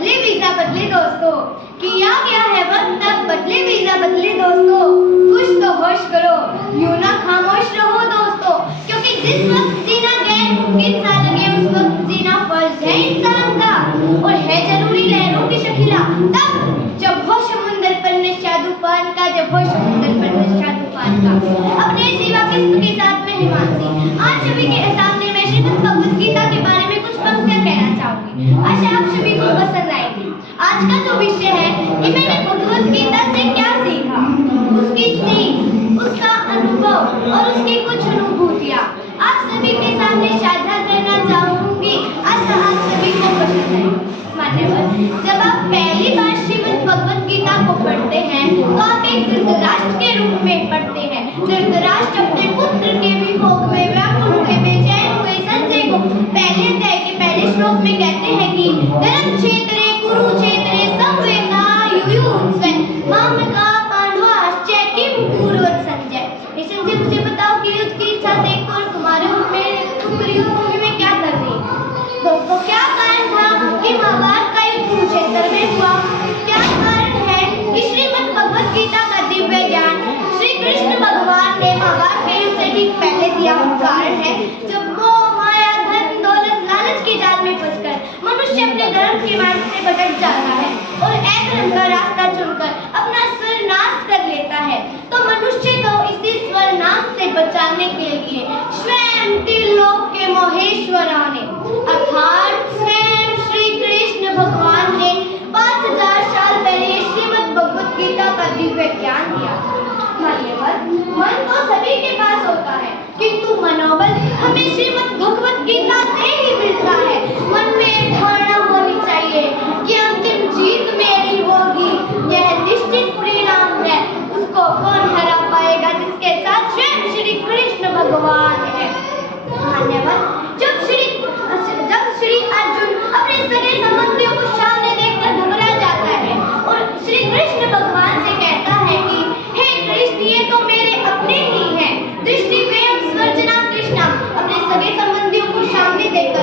बदले वीजा बदले दोस्तों, किया गया है वक्त अब बदले वीजा बदले दोस्तों, कुछ तो होश करो, यूं ना खामोश रहो दोस्तों, क्योंकि जिस वक्त जीना गैर मुमकिन सा लगे उस वक्त जीना फर्ज है इंसान का, और है जरूरी लहरों की शकीला तब जब हो समुंदर पर नशा तूफान का, जब हो समुंदर पर नशा तूफान का। अपने सेवा किस्म के साथ में हिमांशी आज सभी के सामने मैं श्रीमद् भगवद गीता के बारे में कुछ पंक्तियां कहना चाहूंगी, आशा आप सभी को पसंद आएगी। आज का जो विषय है कि मैंने भगवद गीता से क्या सीखा, उसकी सीख, उसका अनुभव और उसकी कुछ अनुभूतियां आप सभी के सामने साझा करना चाहूंगी, आशा आप सभी को पसंद आएगी। मान्यवर, जब आप पहली बार श्रीमद् भगवद गीता को पढ़ते हैं तो आप एक धृतराष्ट्र के रूप में पढ़ते हैं। धृतराष्ट्र अपने पुत्र के वियोग में व्याकुल हुए, बेचैन हुए संजय को पहले अध्याय के पहले श्लोक में कहते हैं कि धर्म क्षेत्रे कुरुक्षेत्रे संवेदायुयुत्सवे मामका पांडवाश्च किम कुरुवत् संजय। हे संजय, मुझे बताओ कि युद्ध की इच्छा से कौन तुम्हारे युद्ध में क्या कर रही है? दोस्तों, क्या कारण था कि महाभारत का युद्ध कुरुक्षेत्र में हुआ? क्या कारण है कि श्रीमद् भगवद गीता का दिव्य ज्ञान श्री कृष्ण भगवान ने महाभारत के युद्ध से ठीक पहले दिया? कारण है जब मोह माया धन दौलत लालच के जाल में फंसकर मनुष्य अपने धर्म के मार्ग से भटक जाता है और अधर्म का रास्ता चुनकर अपना सर्वनाश कर लेता है, तो मनुष्य को इसी सर्वनाश से बचाने के लिए स्वयं त्रिलोक के महेश्वरों ने अर्थात स्वयं श्री कृष्ण भगवान ने 5000 साल पहले श्रीमद् भगवद गीता का दिव्य ज्ञान दिया। मान्यवर, मन तो सभी के पास होता है, किंतु मनोबल हमें श्रीमद् भगवद गीता से ही मिलता है। मन में धारणा होनी चाहिए कि अंतिम जीत मेरी होगी, यह निश्चित परिणाम है। उसको कौन हरा पाएगा जिसके साथ स्वयं श्री कृष्ण भगवान है। मान्यवर, जब श्री अर्जुन अपने सगे संबंधियों को सामने देखकर घबरा जाता है और श्री कृष्ण भगवान से कहता है कि हे कृष्ण, ये तो मेरे अपने ही हैं, दृष्टि में हम स्वर्जना कृष्णा, अपने सगे संबंधियों को सामने देखकर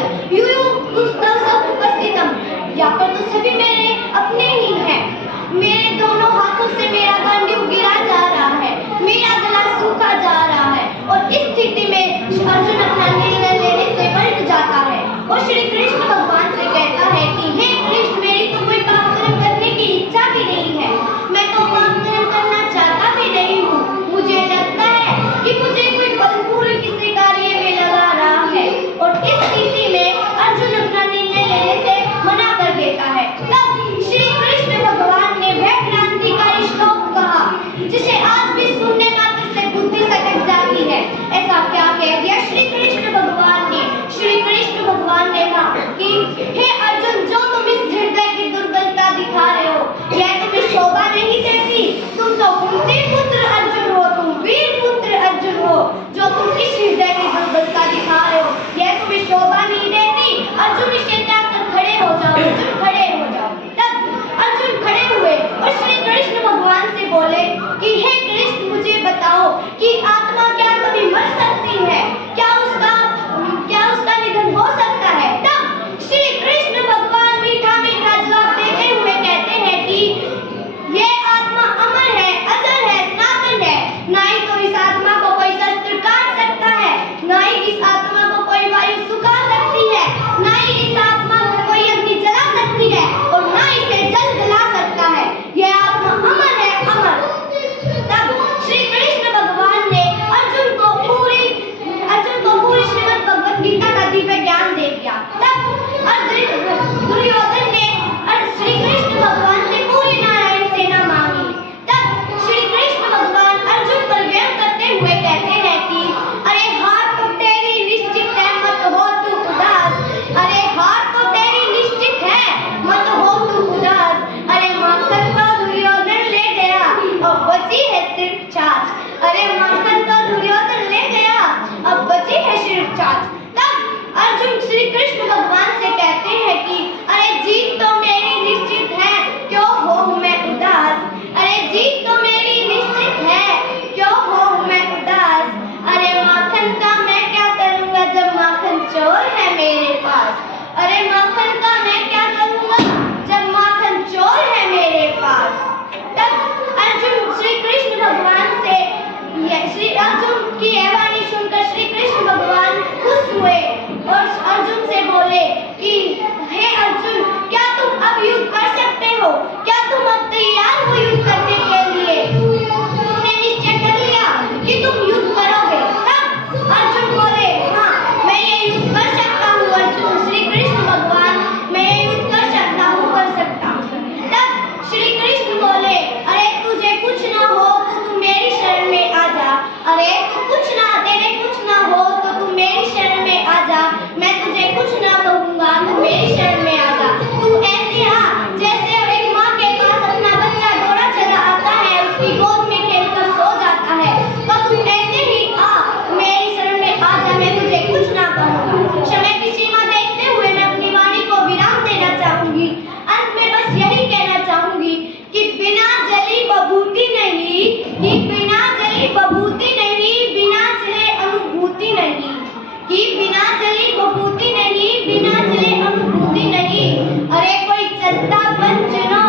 कि बिना चले बभूति नहीं, बिना चले अनुभूति नहीं। अरे कोई चलता पद चुनो,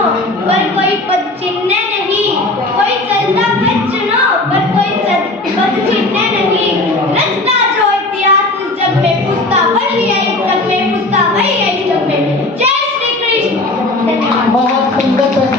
पर कोई पद चिन्ह